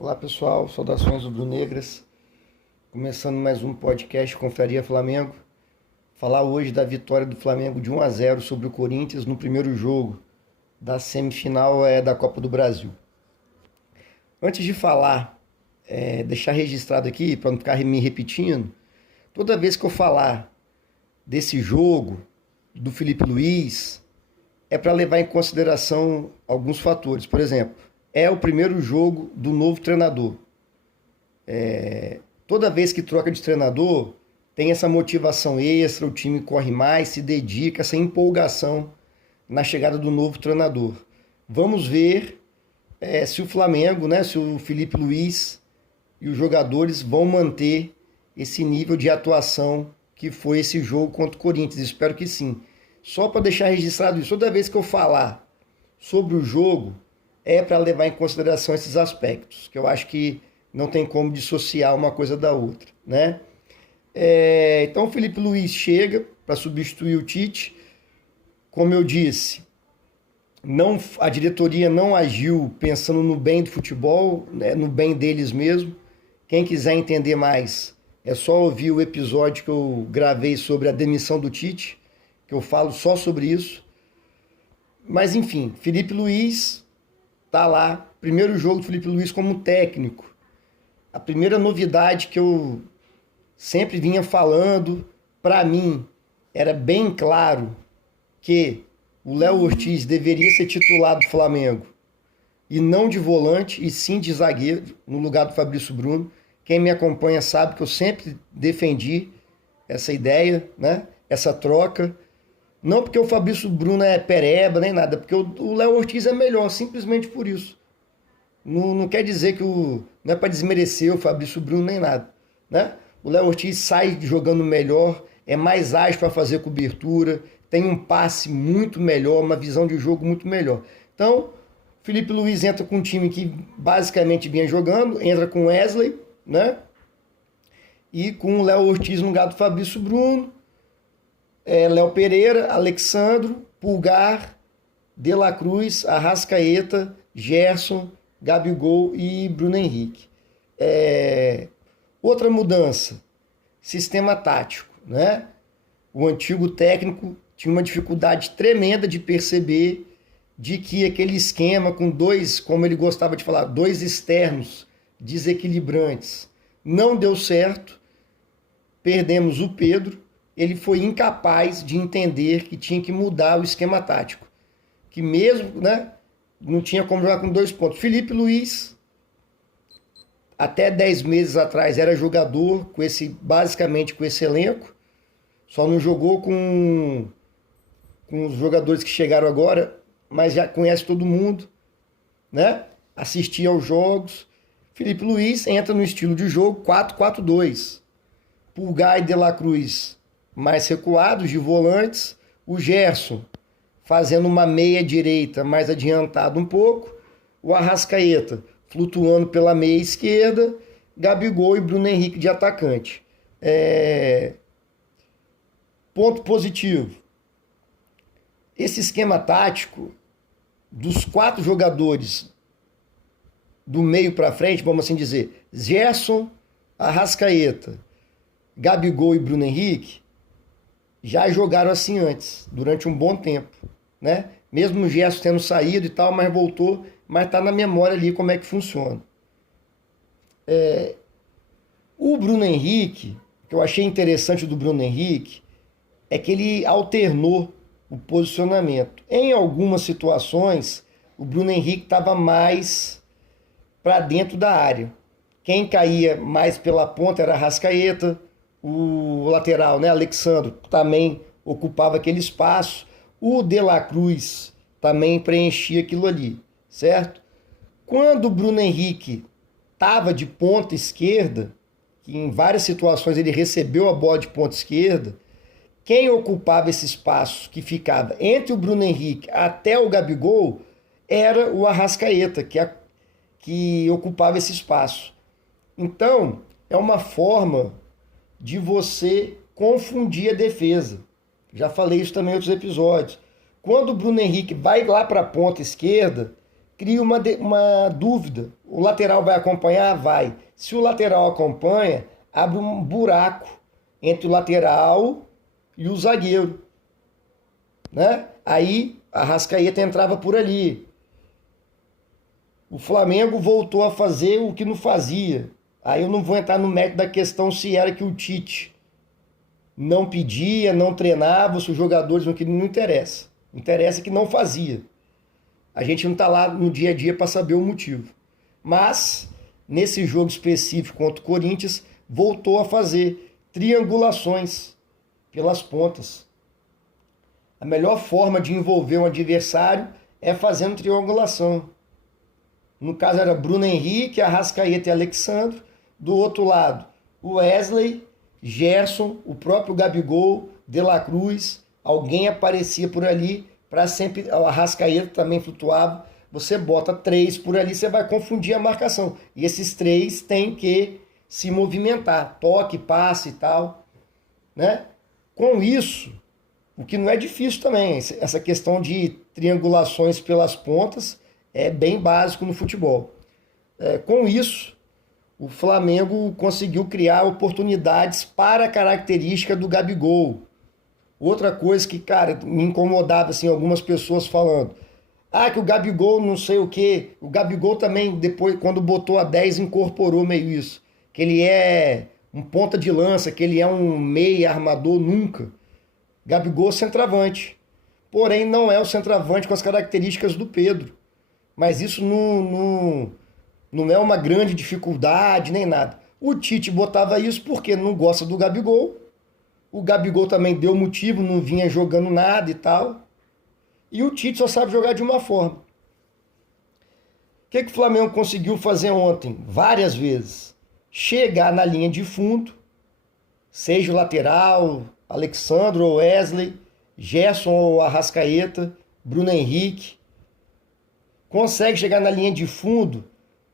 Olá pessoal, saudações rubro-negras. Começando mais um podcast Confraria Flamengo. Falar hoje da vitória do Flamengo de 1-0 sobre o Corinthians no primeiro jogo da semifinal da Copa do Brasil. Antes de falar, deixar registrado aqui, para não ficar me repetindo, toda vez que eu falar desse jogo, do Felipe Luiz, é para levar em consideração alguns fatores. Por exemplo, é o primeiro jogo do novo treinador. Toda vez que troca de treinador, tem essa motivação extra, o time corre mais, se dedica, essa empolgação na chegada do novo treinador. Vamos ver se o Flamengo, se o Felipe Luiz e os jogadores vão manter esse nível de atuação que foi esse jogo contra o Corinthians. Espero que sim. Só para deixar registrado isso, toda vez que eu falar sobre o jogo, é para levar em consideração esses aspectos, que eu acho que não tem como dissociar uma coisa da outra, né? Então o Felipe Luiz chega para substituir o Tite. Como eu disse, a diretoria não agiu pensando no bem do futebol, né, no bem deles mesmo. Quem quiser entender mais, é só ouvir o episódio que eu gravei sobre a demissão do Tite, que eu falo só sobre isso. Mas enfim, Felipe Luiz tá lá, primeiro jogo do Felipe Luiz como técnico. A primeira novidade que eu sempre vinha falando, para mim, era bem claro que o Léo Ortiz deveria ser titular do Flamengo e não de volante, e sim de zagueiro, no lugar do Fabrício Bruno. Quem me acompanha sabe que eu sempre defendi essa ideia, né? Essa troca. Não porque o Fabrício Bruno é pereba nem nada, porque o Léo Ortiz é melhor, simplesmente por isso. Não quer dizer que não é para desmerecer o Fabrício Bruno nem nada, né? O Léo Ortiz sai jogando melhor, é mais ágil para fazer cobertura, tem um passe muito melhor, uma visão de jogo muito melhor. Então, Felipe Luiz entra com um time que basicamente vinha jogando, entra com Wesley, né? E com o Léo Ortiz no lugar do Fabrício Bruno, Léo Pereira, Alexandro, Pulgar, De La Cruz, Arrascaeta, Gerson, Gabigol e Bruno Henrique. Outra mudança, sistema tático, né? O antigo técnico tinha uma dificuldade tremenda de perceber de que aquele esquema com dois, como ele gostava de falar, dois externos desequilibrantes, não deu certo. Perdemos o Pedro. Ele foi incapaz de entender que tinha que mudar o esquema tático. Que mesmo, né, não tinha como jogar com 2 pontos. Felipe Luiz, até 10 meses atrás, era jogador basicamente com esse elenco. Só não jogou com os jogadores que chegaram agora, mas já conhece todo mundo, né? Assistia aos jogos. Felipe Luiz entra no estilo de jogo 4-4-2. Pulgar e De La Cruz mais recuados, de volantes. O Gerson fazendo uma meia direita mais adiantado um pouco. O Arrascaeta flutuando pela meia esquerda. Gabigol e Bruno Henrique de atacante. Ponto positivo. Esse esquema tático dos 4 jogadores do meio para frente, vamos assim dizer, Gerson, Arrascaeta, Gabigol e Bruno Henrique, já jogaram assim antes, durante um bom tempo, né? Mesmo o Gerson tendo saído e tal, mas voltou, mas tá na memória ali como é que funciona. O Bruno Henrique, que eu achei interessante do Bruno Henrique, é que ele alternou o posicionamento. Em algumas situações, o Bruno Henrique estava mais para dentro da área. Quem caía mais pela ponta era Arrascaeta. O lateral, né, Alexandro, também ocupava aquele espaço. O De La Cruz também preenchia aquilo ali, certo? Quando o Bruno Henrique estava de ponta esquerda, que em várias situações ele recebeu a bola de ponta esquerda, quem ocupava esse espaço que ficava entre o Bruno Henrique até o Gabigol era o Arrascaeta, que ocupava esse espaço. Então, é uma forma de você confundir a defesa. Já falei isso também em outros episódios. Quando o Bruno Henrique vai lá para a ponta esquerda, cria uma dúvida. O lateral vai acompanhar? Vai. Se o lateral acompanha, abre um buraco entre o lateral e o zagueiro, né? Aí a Arrascaeta entrava por ali. O Flamengo voltou a fazer o que não fazia. Aí eu não vou entrar no mérito da questão se era que o Tite não pedia, não treinava, se os jogadores não queriam, não interessa. Interessa que não fazia. A gente não está lá no dia a dia para saber o motivo. Mas, nesse jogo específico contra o Corinthians, voltou a fazer triangulações pelas pontas. A melhor forma de envolver um adversário é fazendo triangulação. No caso era Bruno Henrique, Arrascaeta e Alexandre. Do outro lado, Wesley, Gerson, o próprio Gabigol, De La Cruz. Alguém aparecia por ali para sempre. O Arrascaeta também flutuava. Você bota 3 por ali, você vai confundir a marcação. E esses 3 têm que se movimentar. Toque, passe e tal, né? Com isso, o que não é difícil também, essa questão de triangulações pelas pontas é bem básico no futebol. Com isso, o Flamengo conseguiu criar oportunidades para a característica do Gabigol. Outra coisa que, cara, me incomodava, assim, algumas pessoas falando, que o Gabigol não sei o quê. O Gabigol também, depois, quando botou a 10, incorporou meio isso. Que ele é um ponta de lança, que ele é um meia armador, nunca. Gabigol é centroavante. Porém, não é o centroavante com as características do Pedro. Mas isso não é uma grande dificuldade, nem nada. O Tite botava isso porque não gosta do Gabigol. O Gabigol também deu motivo, não vinha jogando nada e tal. E o Tite só sabe jogar de uma forma. O que o Flamengo conseguiu fazer ontem? Várias vezes. Chegar na linha de fundo, seja o lateral, Alexandre ou Wesley, Gerson ou Arrascaeta, Bruno Henrique. Consegue chegar na linha de fundo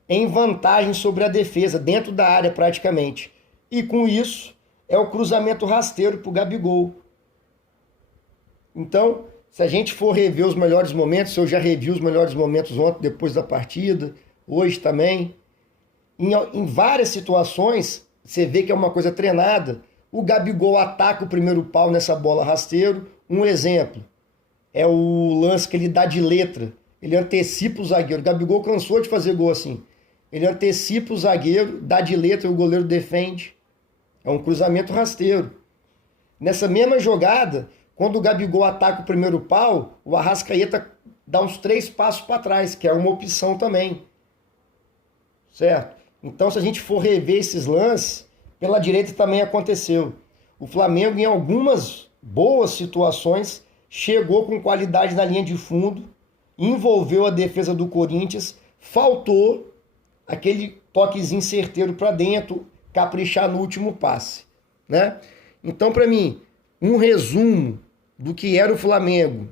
em vantagem sobre a defesa, dentro da área praticamente. E com isso, é o cruzamento rasteiro para o Gabigol. Então, se a gente for rever os melhores momentos, eu já revi os melhores momentos ontem, depois da partida, hoje também. Em várias situações, você vê que é uma coisa treinada. O Gabigol ataca o primeiro pau nessa bola rasteiro. Um exemplo é o lance que ele dá de letra. Ele antecipa o zagueiro. O Gabigol cansou de fazer gol assim. Ele antecipa o zagueiro, dá de letra e o goleiro defende. É um cruzamento rasteiro. Nessa mesma jogada, quando o Gabigol ataca o primeiro pau, o Arrascaeta dá uns 3 passos para trás, que é uma opção também. Certo? Então, se a gente for rever esses lances, pela direita também aconteceu. O Flamengo, em algumas boas situações, chegou com qualidade na linha de fundo, envolveu a defesa do Corinthians, faltou aquele toquezinho certeiro para dentro, caprichar no último passe, né? Então, para mim, um resumo do que era o Flamengo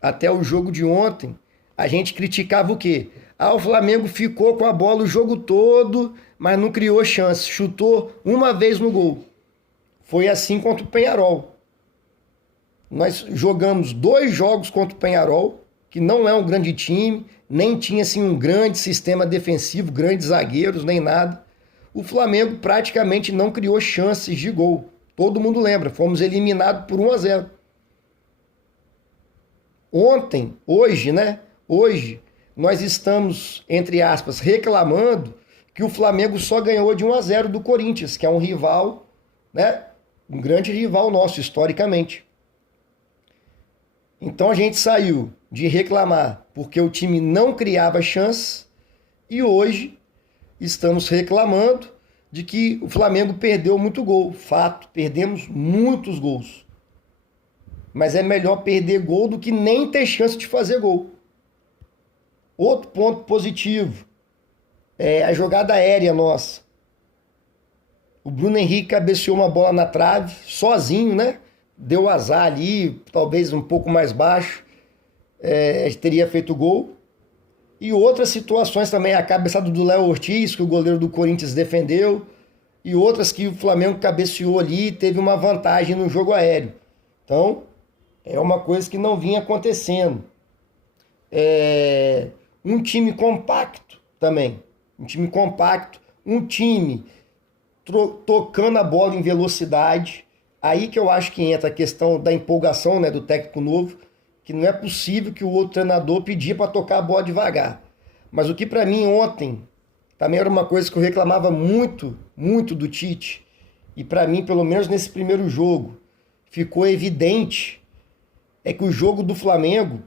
até o jogo de ontem, a gente criticava o quê? O Flamengo ficou com a bola o jogo todo, mas não criou chance, chutou uma vez no gol. Foi assim contra o Peñarol. Nós jogamos 2 jogos contra o Peñarol, que não é um grande time, nem tinha assim um grande sistema defensivo, grandes zagueiros, nem nada. O Flamengo praticamente não criou chances de gol. Todo mundo lembra, fomos eliminados por 1-0. Ontem, hoje, né? Hoje, nós estamos, entre aspas, reclamando que o Flamengo só ganhou de 1-0 do Corinthians, que é um rival, né? Um grande rival nosso, historicamente. Então a gente saiu de reclamar porque o time não criava chances e hoje estamos reclamando de que o Flamengo perdeu muito gol. Fato, perdemos muitos gols. Mas é melhor perder gol do que nem ter chance de fazer gol. Outro ponto positivo é a jogada aérea nossa. O Bruno Henrique cabeceou uma bola na trave, sozinho, né? Deu azar ali, talvez um pouco mais baixo, teria feito gol. E outras situações também, a cabeçada do Léo Ortiz, que o goleiro do Corinthians defendeu, e outras que o Flamengo cabeceou ali e teve uma vantagem no jogo aéreo. Então, é uma coisa que não vinha acontecendo. Um time compacto também. Um time compacto, um time tocando a bola em velocidade. Aí que eu acho que entra a questão da empolgação, né, do técnico novo, que não é possível que o outro treinador pedia para tocar a bola devagar. Mas o que para mim ontem também era uma coisa que eu reclamava muito, muito do Tite. E para mim, pelo menos nesse primeiro jogo, ficou evidente é que o jogo do Flamengo,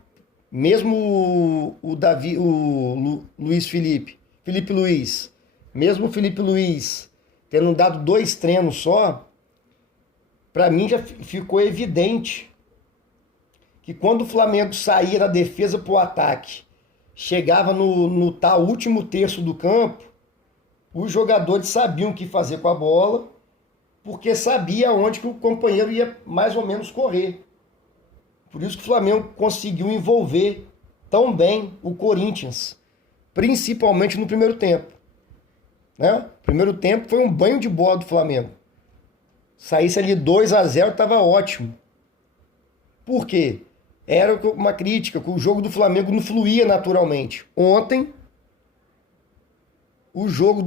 mesmo Felipe Luiz, mesmo o Felipe Luiz tendo dado 2 treinos só, para mim já ficou evidente que quando o Flamengo saía da defesa para o ataque, chegava no tal último terço do campo, os jogadores sabiam o que fazer com a bola, porque sabia onde que o companheiro ia mais ou menos correr. Por isso que o Flamengo conseguiu envolver tão bem o Corinthians, principalmente no primeiro tempo. Né? O primeiro tempo foi um banho de bola do Flamengo. Saísse ali 2-0 estava ótimo. Por quê? Era uma crítica, que o jogo do Flamengo não fluía naturalmente. Ontem, o jogo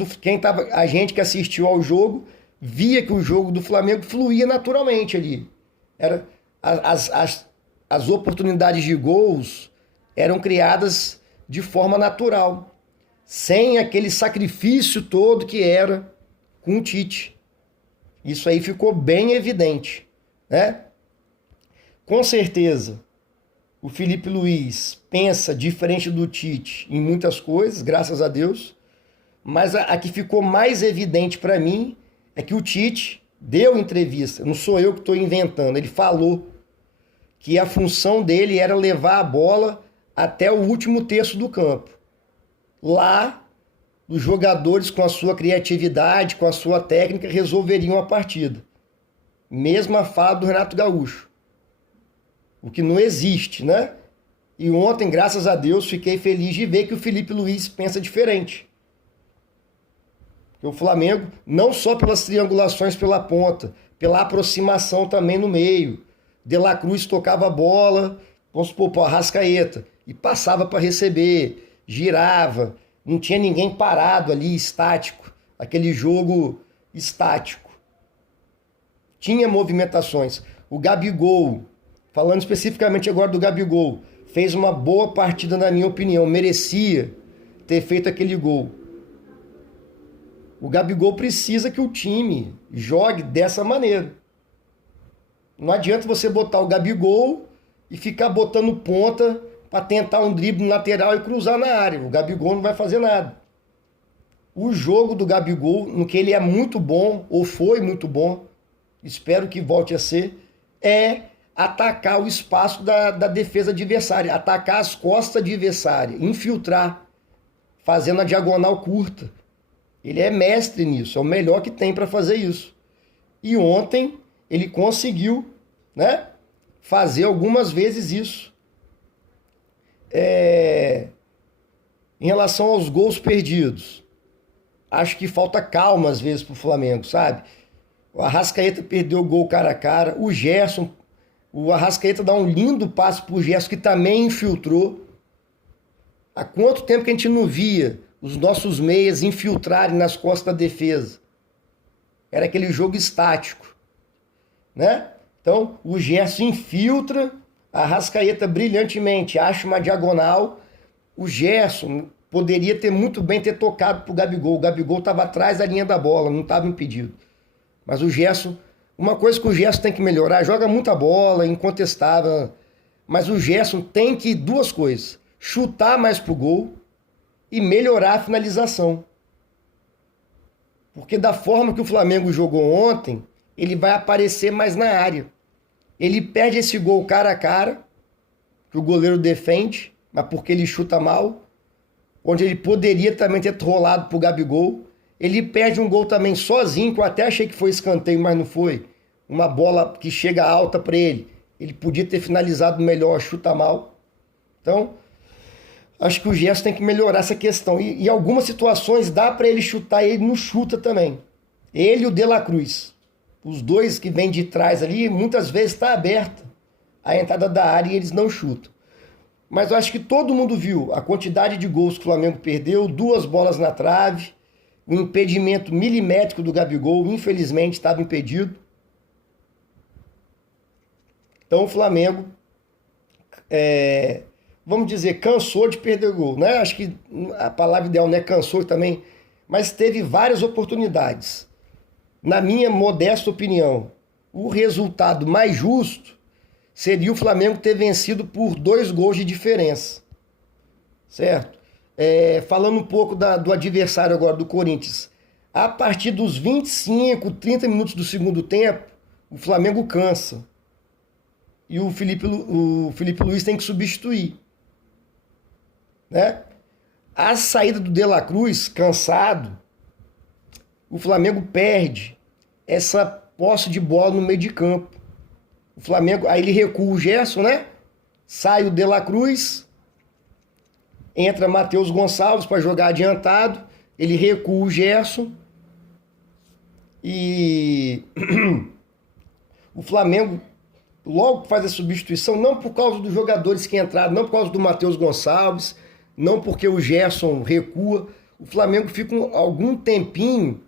a gente que assistiu ao jogo via que o jogo do Flamengo fluía naturalmente ali. Era as oportunidades de gols eram criadas de forma natural, sem aquele sacrifício todo que era com o Tite. Isso aí ficou bem evidente, né? Com certeza, o Felipe Luiz pensa diferente do Tite em muitas coisas, graças a Deus, mas a que ficou mais evidente para mim é que o Tite deu entrevista, não sou eu que estou inventando, ele falou que a função dele era levar a bola até o último terço do campo. Lá, os jogadores com a sua criatividade, com a sua técnica, resolveriam a partida. Mesma fala do Renato Gaúcho. O que não existe, né? E ontem, graças a Deus, fiquei feliz de ver que o Felipe Luiz pensa diferente. O Flamengo, não só pelas triangulações pela ponta, pela aproximação também no meio. De La Cruz tocava a bola, vamos supor, para o Arrascaeta, e passava para receber, girava, não tinha ninguém parado ali, estático, aquele jogo estático. Tinha movimentações. O Gabigol, falando especificamente agora do Gabigol, fez uma boa partida na minha opinião, merecia ter feito aquele gol. O Gabigol precisa que o time jogue dessa maneira. Não adianta você botar o Gabigol e ficar botando ponta para tentar um drible lateral e cruzar na área. O Gabigol não vai fazer nada. O jogo do Gabigol, no que ele é muito bom, ou foi muito bom, espero que volte a ser, é atacar o espaço da defesa adversária, atacar as costas adversárias, infiltrar, fazendo a diagonal curta. Ele é mestre nisso, é o melhor que tem para fazer isso. E ontem ele conseguiu, né, fazer algumas vezes isso. Em relação aos gols perdidos, acho que falta calma às vezes pro Flamengo, sabe? O Arrascaeta perdeu o gol cara a cara, o Arrascaeta dá um lindo passe pro Gerson, que também infiltrou. Há quanto tempo que a gente não via os nossos meias infiltrarem nas costas da defesa? Era aquele jogo estático, né? Então, o Gerson infiltra, a Arrascaeta brilhantemente acha uma diagonal. O Gerson poderia ter muito bem ter tocado pro Gabigol. O Gabigol estava atrás da linha da bola, não estava impedido. Mas o Gerson, uma coisa que o Gerson tem que melhorar, joga muita bola, incontestável, mas o Gerson tem que, 2 coisas, chutar mais pro gol e melhorar a finalização. Porque da forma que o Flamengo jogou ontem, ele vai aparecer mais na área. Ele perde esse gol cara a cara, que o goleiro defende, mas porque ele chuta mal, onde ele poderia também ter rolado pro Gabigol. Ele perde um gol também sozinho, que eu até achei que foi escanteio, mas não foi. Uma bola que chega alta para ele. Ele podia ter finalizado melhor, chuta mal. Então, acho que o Gerson tem que melhorar essa questão. E algumas situações dá para ele chutar, ele não chuta também. Ele e o De La Cruz. Os dois que vêm de trás ali, muitas vezes está aberta a entrada da área e eles não chutam. Mas eu acho que todo mundo viu a quantidade de gols que o Flamengo perdeu, 2 bolas na trave, um impedimento milimétrico do Gabigol, infelizmente estava impedido. Então o Flamengo, vamos dizer, cansou de perder gol, né? Acho que a palavra ideal não é cansou também, mas teve várias oportunidades. Na minha modesta opinião, o resultado mais justo seria o Flamengo ter vencido por 2 gols de diferença, certo? Falando um pouco do adversário agora, do Corinthians, a partir dos 25, 30 minutos do segundo tempo, o Flamengo cansa. E o Felipe Luiz tem que substituir, né? A saída do De La Cruz, cansado, o Flamengo perde essa posse de bola no meio de campo. O Flamengo, aí ele recua o Gerson, né? Sai o De La Cruz, entra Matheus Gonçalves para jogar adiantado, ele recua o Gerson e o Flamengo logo faz a substituição, não por causa dos jogadores que entraram, não por causa do Matheus Gonçalves, não porque o Gerson recua. O Flamengo fica algum tempinho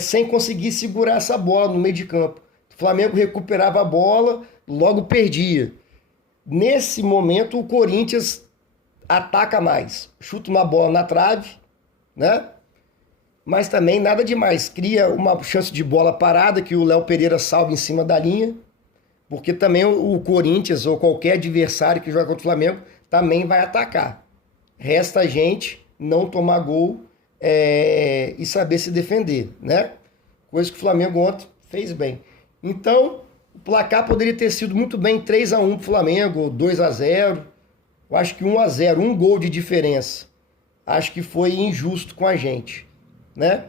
sem conseguir segurar essa bola no meio de campo. O Flamengo recuperava a bola, logo perdia. Nesse momento, o Corinthians ataca mais. Chuta uma bola na trave, né? Mas também nada demais. Cria uma chance de bola parada que o Léo Pereira salva em cima da linha. Porque também o Corinthians ou qualquer adversário que joga contra o Flamengo também vai atacar. Resta a gente não tomar gol e saber se defender, né? Coisa que o Flamengo ontem fez bem. Então, o placar poderia ter sido muito bem 3-1 pro Flamengo, 2-0. Eu acho que 1-0, um gol de diferença. Acho que foi injusto com a gente, né?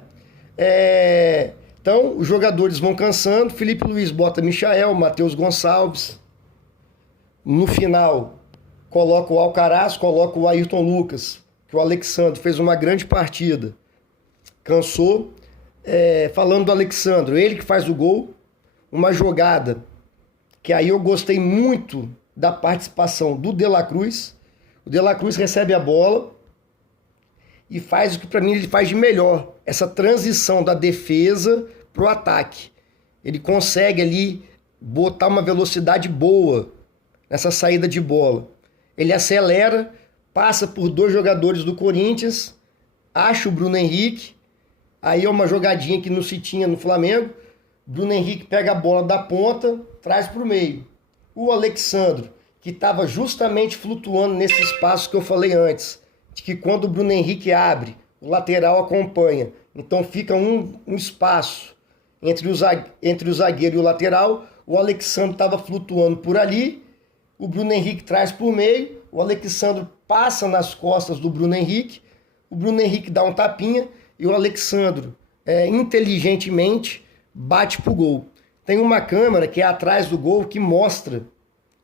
Então, os jogadores vão cansando. Felipe Luiz bota Michael, Matheus Gonçalves. No final, coloca o Alcaraz, coloca o Ayrton Lucas, que o Alexandre fez uma grande partida. Cansou. Falando do Alexandre, ele que faz o gol. Uma jogada que aí eu gostei muito da participação do De La Cruz. O De La Cruz recebe a bola e faz o que para mim ele faz de melhor, essa transição da defesa para o ataque. Ele consegue ali botar uma velocidade boa nessa saída de bola. Ele acelera, passa por 2 jogadores do Corinthians, acha o Bruno Henrique, aí é uma jogadinha que não se tinha no Flamengo. Bruno Henrique pega a bola da ponta, traz para o meio. O Alexandre, que estava justamente flutuando nesse espaço que eu falei antes, de que quando o Bruno Henrique abre, o lateral acompanha. Então fica um espaço entre o zagueiro e o lateral. O Alexandre estava flutuando por ali, o Bruno Henrique traz para o meio, o Alexandre passa nas costas do Bruno Henrique, o Bruno Henrique dá um tapinha e o Alexandre, inteligentemente, bate pro gol. Tem uma câmera que é atrás do gol que mostra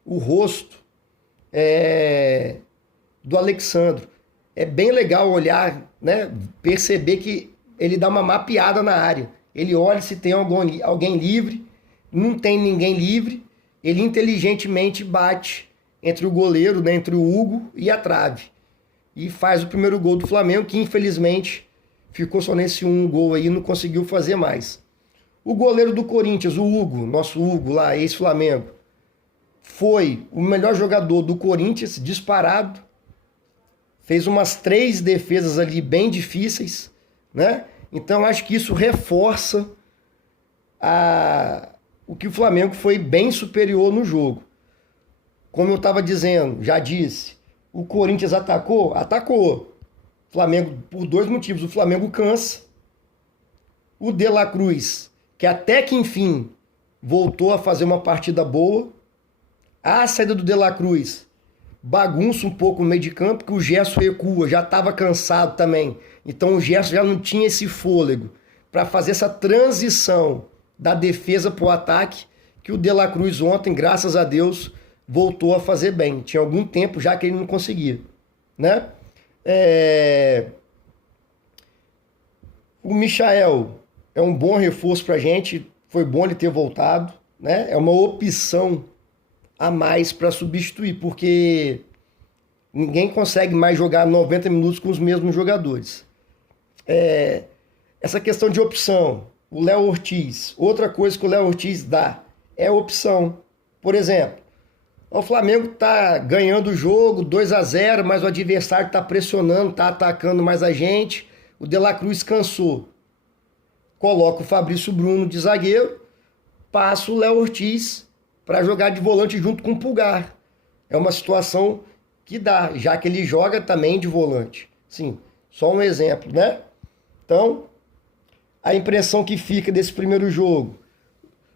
o rosto do Alexandre. É bem legal olhar, né? Perceber que ele dá uma mapeada na área. Ele olha se tem alguém livre, não tem ninguém livre, ele inteligentemente bate entre o goleiro, né, entre o Hugo e a trave. E faz o primeiro gol do Flamengo, que infelizmente ficou só nesse um gol aí, não conseguiu fazer mais. O goleiro do Corinthians, o Hugo, nosso Hugo lá, ex-Flamengo, foi o melhor jogador do Corinthians, disparado. Fez umas 3 defesas ali bem difíceis, né? Então acho que isso reforça o que o Flamengo foi bem superior no jogo. Como eu estava dizendo, já disse, o Corinthians atacou? Atacou. Flamengo, por 2 motivos. O Flamengo cansa. O De La Cruz, que até que enfim voltou a fazer uma partida boa. A saída do De La Cruz bagunça um pouco o meio de campo, que o Gerson recua, já estava cansado também. Então o Gerson já não tinha esse fôlego para fazer essa transição da defesa para o ataque, que o De La Cruz ontem, graças a Deus, voltou a fazer bem. Tinha algum tempo já que ele não conseguia, né? O Michael é um bom reforço para a gente, foi bom ele ter voltado, né? É uma opção a mais para substituir, porque Ninguém consegue mais jogar 90 minutos com os mesmos jogadores. Essa questão de opção, o Léo Ortiz, outra coisa que o Léo Ortiz dá é opção. Por exemplo, o Flamengo está ganhando o jogo 2-0, mas o adversário está pressionando, está atacando mais a gente. O De La Cruz cansou. Coloca o Fabrício Bruno de zagueiro, passa o Léo Ortiz para jogar de volante junto com o Pulgar. É uma situação que dá, já que ele joga também de volante. Sim, só um exemplo, né? Então, a impressão que fica desse primeiro jogo,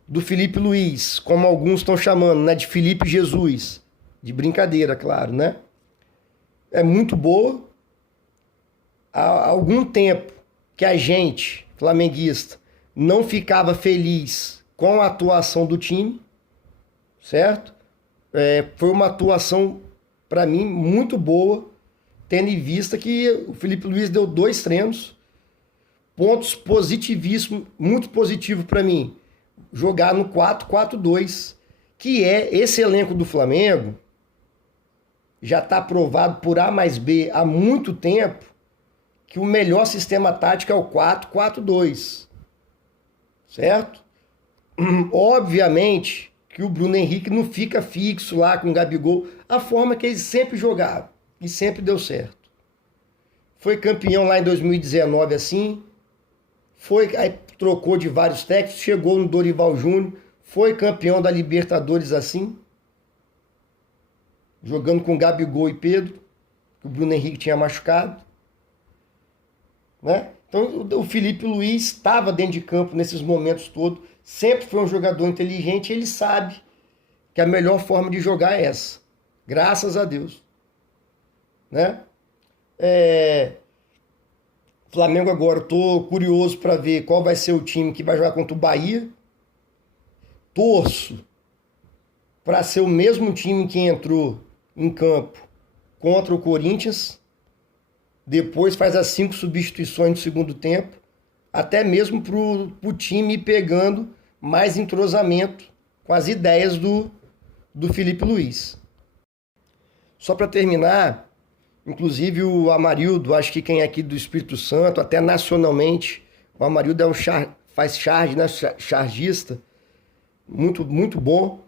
do Felipe Luiz, como alguns estão chamando, né? De Felipe Jesus. De brincadeira, claro, né? É muito boa. Há algum tempo que a gente, flamenguista, não ficava feliz com a atuação do time, certo? Foi uma atuação, para mim, muito boa, tendo em vista que o Felipe Luiz deu 2 treinos, pontos positivíssimos, muito positivo para mim, jogar no 4-4-2, que é esse elenco do Flamengo, já está provado por A mais B há muito tempo, que o melhor sistema tático é o 4-4-2, certo? Obviamente que o Bruno Henrique não fica fixo lá com o Gabigol, a forma que eles sempre jogaram, e sempre deu certo. Foi campeão lá em 2019 assim, aí trocou de vários técnicos, chegou no Dorival Júnior, foi campeão da Libertadores assim, jogando com Gabigol e Pedro, que o Bruno Henrique tinha machucado. Né? Então o Felipe Luiz estava dentro de campo nesses momentos todos, sempre foi um jogador inteligente, ele sabe que a melhor forma de jogar é essa, graças a Deus. Né? Flamengo agora, estou curioso para ver qual vai ser o time que vai jogar contra o Bahia. Torço para ser o mesmo time que entrou em campo contra o Corinthians. Depois faz as 5 substituições no segundo tempo, até mesmo para o time ir pegando mais entrosamento com as ideias do Felipe Luiz. Só para terminar, inclusive o Amarildo, acho que quem é aqui do Espírito Santo, até nacionalmente, o Amarildo faz charge, né? Chargista, muito, muito bom.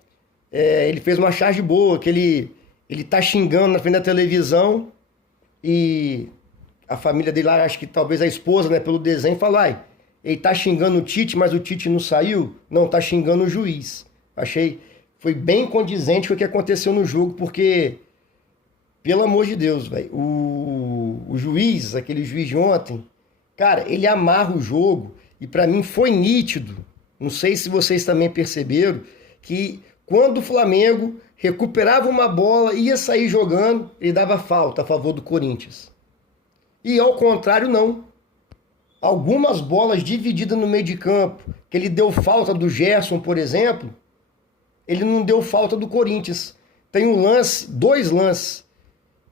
Ele fez uma charge boa, que ele tá xingando na frente da televisão e a família dele lá, acho que talvez a esposa, né, pelo desenho, falou, ele tá xingando o Tite, mas o Tite não saiu? Não, tá xingando o juiz. Foi bem condizente com o que aconteceu no jogo, porque, pelo amor de Deus, velho, o juiz, aquele juiz de ontem, cara, ele amarra o jogo, e pra mim foi nítido, não sei se vocês também perceberam, que quando o Flamengo recuperava uma bola, ia sair jogando, ele dava falta a favor do Corinthians. E ao contrário, não. Algumas bolas divididas no meio de campo, que ele deu falta do Gerson, por exemplo, ele não deu falta do Corinthians. Tem 2 lances,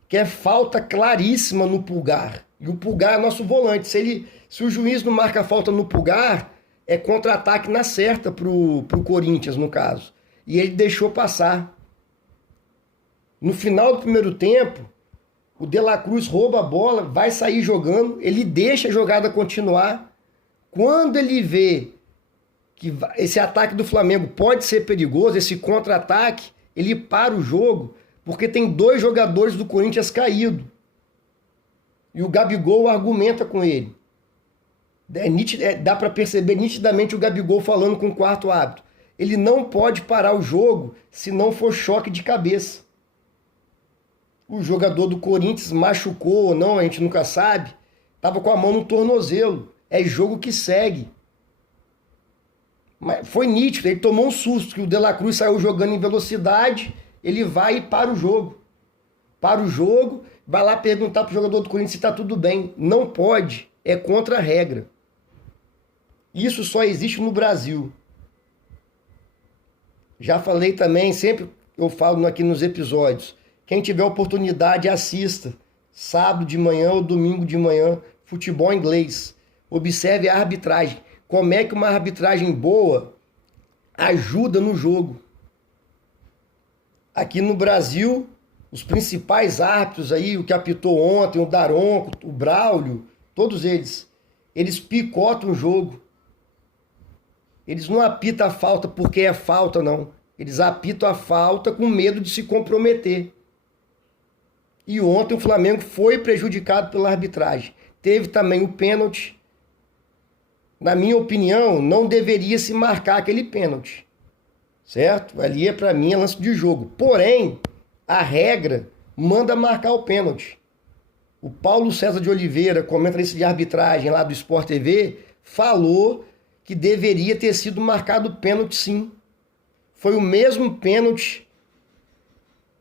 que é falta claríssima no Pulgar. E o Pulgar é nosso volante. Se o juiz não marca falta no Pulgar, é contra-ataque na certa pro Corinthians, no caso. E ele deixou passar. No final do primeiro tempo, o De La Cruz rouba a bola, vai sair jogando, ele deixa a jogada continuar. Quando ele vê que esse ataque do Flamengo pode ser perigoso, esse contra-ataque, ele para o jogo, porque tem 2 jogadores do Corinthians caídos. E o Gabigol argumenta com ele. Dá para perceber nitidamente o Gabigol falando com o quarto árbitro. Ele não pode parar o jogo se não for choque de cabeça. O jogador do Corinthians machucou ou não, a gente nunca sabe. Estava com a mão no tornozelo. É jogo que segue. Mas foi nítido, ele tomou um susto, que o De La Cruz saiu jogando em velocidade, ele vai e para o jogo. Para o jogo, vai lá perguntar para o jogador do Corinthians se está tudo bem. Não pode, é contra a regra. Isso só existe no Brasil. Já falei também, sempre eu falo aqui nos episódios, quem tiver oportunidade, assista. Sábado de manhã ou domingo de manhã, futebol inglês. Observe a arbitragem. Como é que uma arbitragem boa ajuda no jogo. Aqui no Brasil, os principais árbitros aí, o que apitou ontem, o Daronco, o Braulio, todos eles picotam o jogo. Eles não apitam a falta porque é falta, não. Eles apitam a falta com medo de se comprometer. E ontem o Flamengo foi prejudicado pela arbitragem. Teve também o pênalti. Na minha opinião, não deveria se marcar aquele pênalti. Certo? Ali para mim é lance de jogo. Porém, a regra manda marcar o pênalti. O Paulo César de Oliveira, comentarista de arbitragem lá do Sport TV, falou que deveria ter sido marcado o pênalti sim. Foi o mesmo pênalti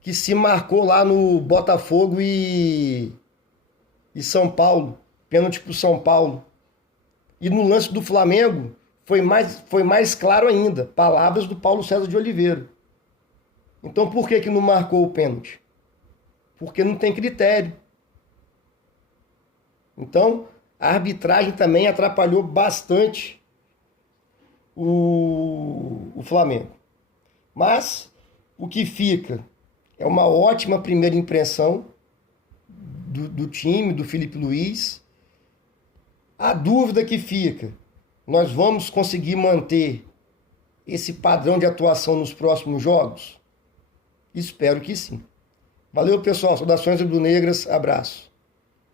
que se marcou lá no Botafogo e São Paulo. Pênalti para o São Paulo. E no lance do Flamengo foi mais claro ainda. Palavras do Paulo César de Oliveira. Então por que não marcou o pênalti? Porque não tem critério. Então a arbitragem também atrapalhou bastante o Flamengo. Mas o que fica é uma ótima primeira impressão do time, do Felipe Luiz. A dúvida que fica, nós vamos conseguir manter esse padrão de atuação nos próximos jogos? Espero que sim. Valeu, pessoal. Saudações rubro-negras. Abraço.